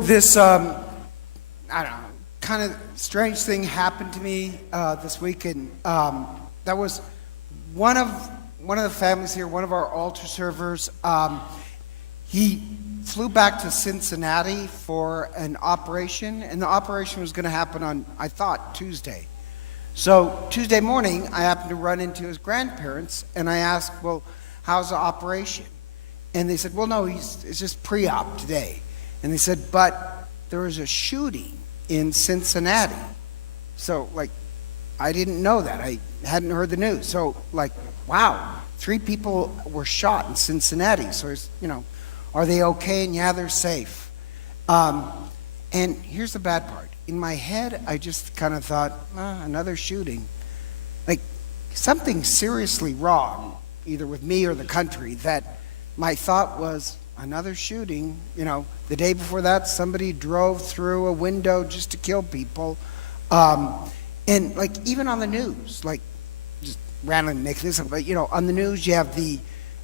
This, I don't know, kind of strange thing happened to me this weekend. That was one of the families here, one of our altar servers. He flew back to Cincinnati for an operation, and the operation was going to happen on, I thought, Tuesday. So Tuesday morning, I happened to run into his grandparents, and I asked, well, how's the operation? And they said, well, no, it's just pre-op today. And they said, but there was a shooting in Cincinnati. So, I didn't know that. I hadn't heard the news. So, wow, 3 people were shot in Cincinnati. So, are they okay? And yeah, they're safe. And here's the bad part. In my head, I just kind of thought, another shooting. Something seriously wrong, either with me or the country, that my thought was, another shooting. The day before that, somebody drove through a window just to kill people. And even on the news, just randomly make this up, but on the news you have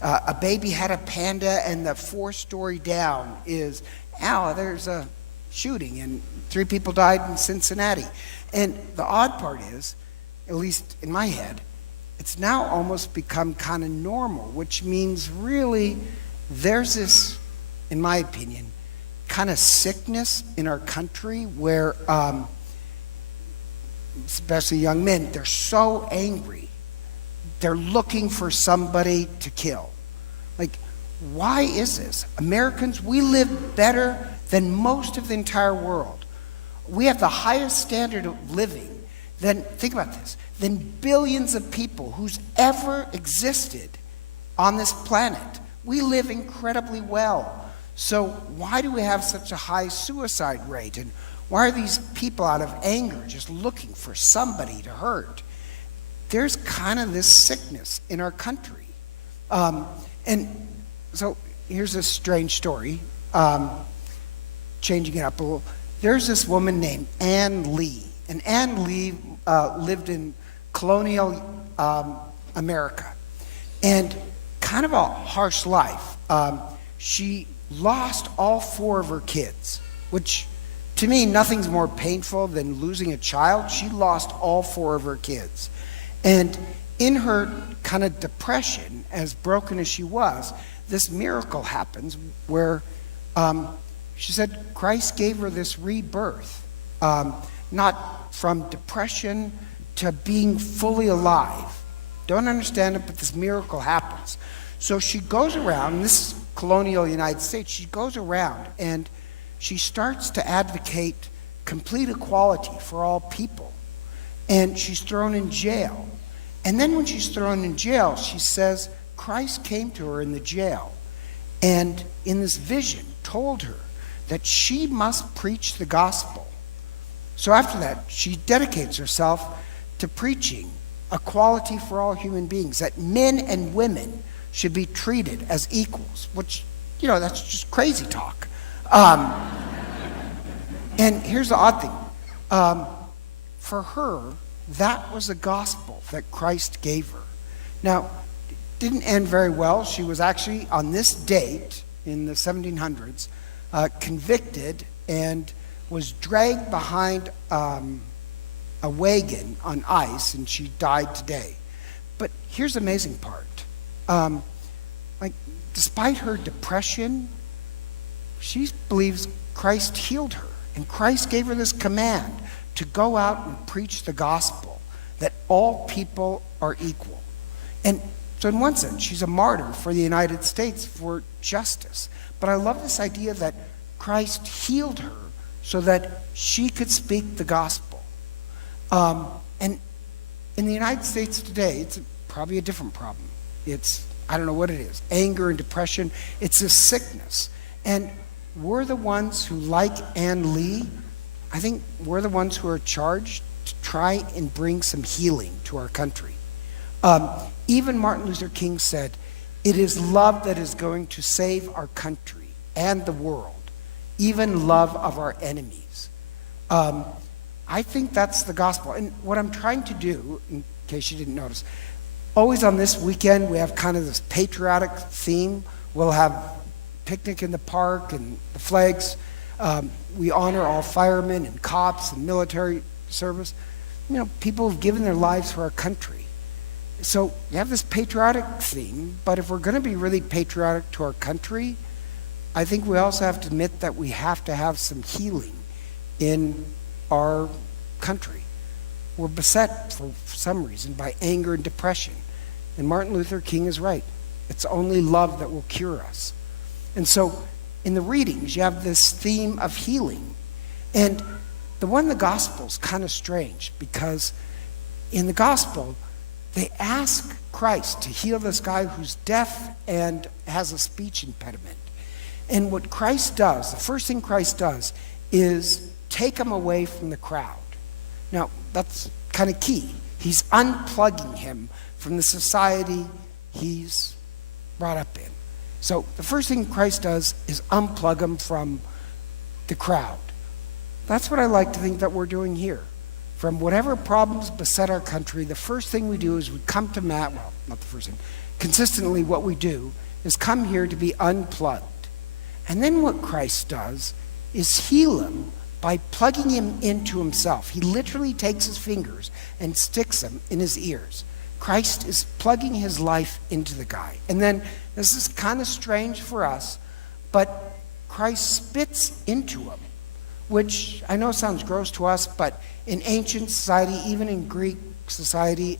a baby had a panda, and the 4-story down is, there's a shooting and 3 people died in Cincinnati. And the odd part is, at least in my head, it's now almost become kind of normal, which means really there's this, in my opinion, kind of sickness in our country where, especially young men, they're so angry. They're looking for somebody to kill. Why is this? Americans, we live better than most of the entire world. We have the highest standard of living think about this, than billions of people who's ever existed on this planet. We live incredibly well. So why do we have such a high suicide rate? And why are these people out of anger just looking for somebody to hurt? There's kind of this sickness in our country. And so here's a strange story, changing it up a little. There's this woman named Ann Lee. And Ann Lee lived in colonial America. And kind of a harsh life. She lost all 4 of her kids, which to me, nothing's more painful than losing a child. She lost all 4 of her kids. And in her kind of depression, as broken as she was, this miracle happens where she said Christ gave her this rebirth, not from depression to being fully alive. Don't understand it, but this miracle happens. So she goes around, and this is colonial United States, she goes around and she starts to advocate complete equality for all people. And she's thrown in jail. And then when she's thrown in jail, she says Christ came to her in the jail and in this vision told her that she must preach the gospel. So after that, she dedicates herself to preaching equality for all human beings, that men and women should be treated as equals, which, that's just crazy talk. And here's the odd thing. For her, that was the gospel that Christ gave her. Now, it didn't end very well. She was actually, on this date, in the 1700s, convicted and was dragged behind a wagon on ice, and she died today. But here's the amazing part. Despite her depression, she believes Christ healed her, and Christ gave her this command to go out and preach the gospel, that all people are equal. And so in one sense, she's a martyr for the United States for justice. But I love this idea that Christ healed her so that she could speak the gospel. And in the United States today, it's probably a different problem. It's, I don't know what it is, anger and depression. It's a sickness. And we're the ones who, like Ann Lee, I think we're the ones who are charged to try and bring some healing to our country. Even Martin Luther King said, it is love that is going to save our country and the world, even love of our enemies. I think that's the gospel. And what I'm trying to do, in case you didn't notice, always on this weekend we have kind of this patriotic theme. We'll have picnic in the park and the flags. We honor all firemen and cops and military service. You know, people have given their lives for our country. So you have this patriotic theme, but if we're going to be really patriotic to our country, I think we also have to admit that we have to have some healing in our country. We're beset for some reason by anger and depression. And Martin Luther King is right. It's only love that will cure us. And so in the readings, you have this theme of healing. And the one in the gospel is kind of strange because in the gospel, they ask Christ to heal this guy who's deaf and has a speech impediment. And what Christ does, the first thing Christ does, is take him away from the crowd. Now, that's kind of key. He's unplugging him from the society he's brought up in. So the first thing Christ does is unplug him from the crowd. That's what I like to think that we're doing here. From whatever problems beset our country, the first thing we do is we come to Matt, well, not the first thing, consistently what we do is come here to be unplugged. And then what Christ does is heal him by plugging him into himself. He literally takes his fingers and sticks them in his ears. Christ is plugging his life into the guy. And then, this is kind of strange for us, but Christ spits into him, which I know sounds gross to us, but in ancient society, even in Greek society,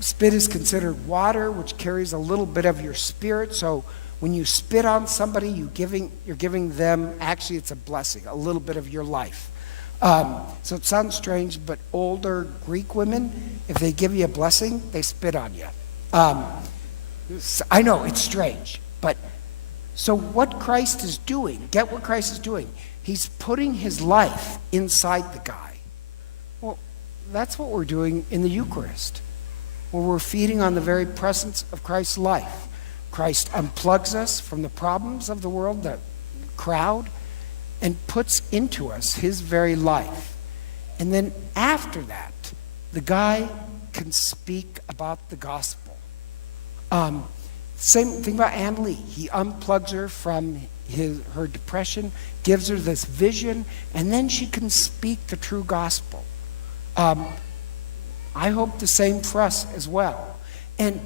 spit is considered water, which carries a little bit of your spirit. So when you spit on somebody, you're giving them, actually it's a blessing, a little bit of your life. So it sounds strange, but older Greek women, if they give you a blessing, they spit on you. I know, it's strange, but so what Christ is doing, get what Christ is doing, he's putting his life inside the guy. Well, that's what we're doing in the Eucharist, where we're feeding on the very presence of Christ's life. Christ unplugs us from the problems of the world, the crowd, and puts into us his very life. And then after that, the guy can speak about the gospel. Same thing about Ann Lee. He unplugs her from her depression, gives her this vision, and then she can speak the true gospel. I hope the same for us as well. And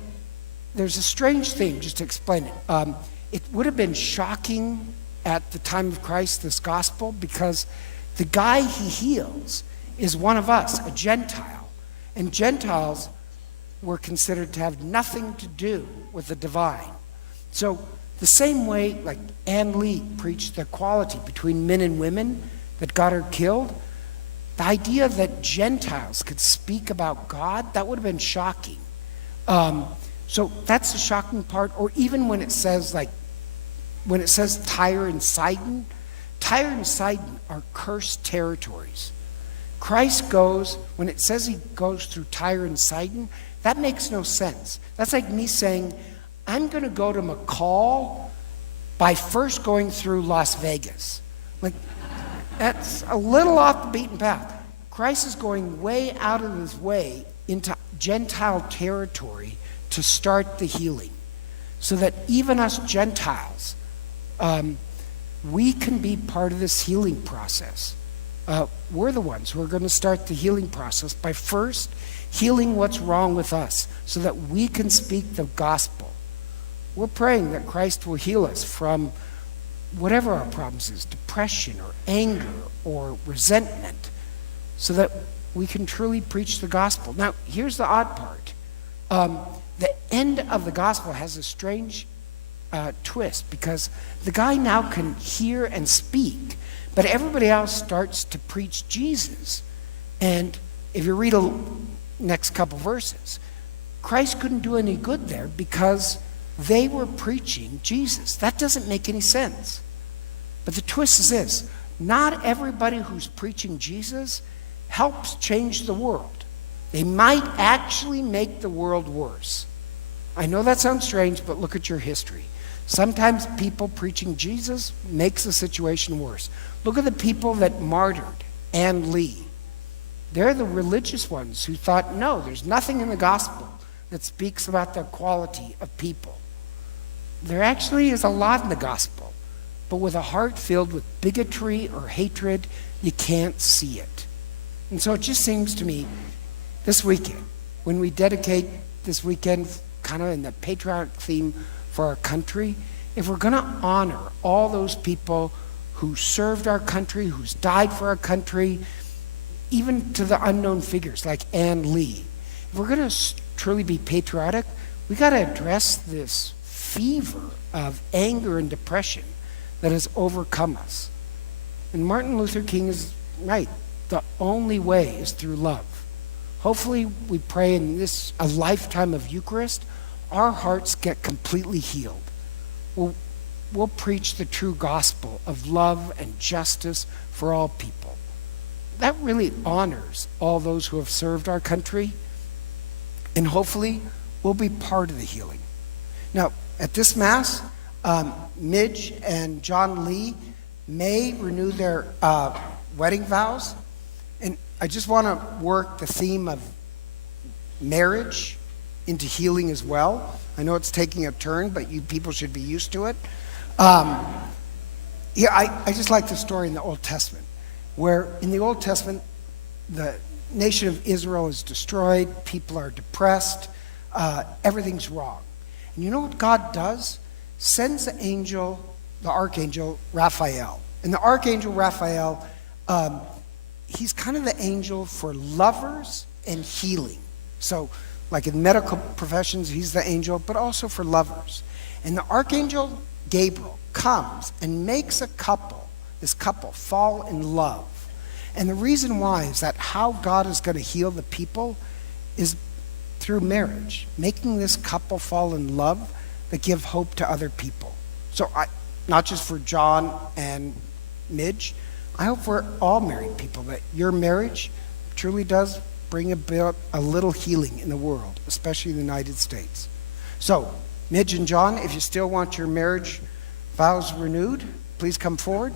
there's a strange thing, just to explain it. It would have been shocking at the time of Christ, this gospel, because the guy he heals is one of us, a Gentile. And Gentiles were considered to have nothing to do with the divine. So the same way, like Ann Lee preached the equality between men and women that got her killed, the idea that Gentiles could speak about God, that would have been shocking. So that's the shocking part. Or even when it says Tyre and Sidon are cursed territories. Christ goes, when it says he goes through Tyre and Sidon, that makes no sense. That's like me saying, I'm going to go to McCall by first going through Las Vegas. Like, that's a little off the beaten path. Christ is going way out of his way into Gentile territory to start the healing, so that even us Gentiles, we can be part of this healing process. We're the ones who are going to start the healing process by first healing what's wrong with us so that we can speak the gospel. We're praying that Christ will heal us from whatever our problems is, depression or anger or resentment, so that we can truly preach the gospel. Now, here's the odd part. The end of the gospel has a strange twist, because the guy now can hear and speak, but everybody else starts to preach Jesus. And if you read the next couple verses, Christ couldn't do any good there because they were preaching Jesus. That doesn't make any sense. But the twist is this: not everybody who's preaching Jesus helps change the world. They might actually make the world worse. I know that sounds strange, but look at your history. Sometimes people preaching Jesus makes the situation worse. Look at the people that martyred Ann Lee. They're the religious ones who thought, no, there's nothing in the gospel that speaks about the equality of people. There actually is a lot in the gospel. but with a heart filled with bigotry or hatred, you can't see it. And so it just seems to me this weekend, when we dedicate this weekend kind of in the patriotic theme for our country, if we're going to honor all those people who served our country, who's died for our country, even to the unknown figures like Ann Lee, if we're going to truly be patriotic, we got to address this fever of anger and depression that has overcome us. And Martin Luther King is right. The only way is through love. Hopefully, we pray in a lifetime of Eucharist, our hearts get completely healed. We'll preach the true gospel of love and justice for all people. That really honors all those who have served our country, and hopefully we'll be part of the healing. Now, at this Mass, Midge and John Lee may renew their wedding vows, and I just want to work the theme of marriage into healing as well. I know it's taking a turn, but you people should be used to it. I just like the story in the Old Testament, where in the Old Testament, the nation of Israel is destroyed, people are depressed, everything's wrong. And you know what God does? Sends the archangel Raphael. And the archangel Raphael, he's kind of the angel for lovers and healing. So, like in medical professions, he's the angel, but also for lovers. And the archangel Gabriel comes and makes this couple fall in love. And the reason why is that how God is going to heal the people is through marriage, making this couple fall in love that give hope to other people. So not just for John and Midge, I hope for all married people that your marriage truly does bring a little healing in the world, especially in the United States. So, Midge and John, if you still want your marriage vows renewed, please come forward.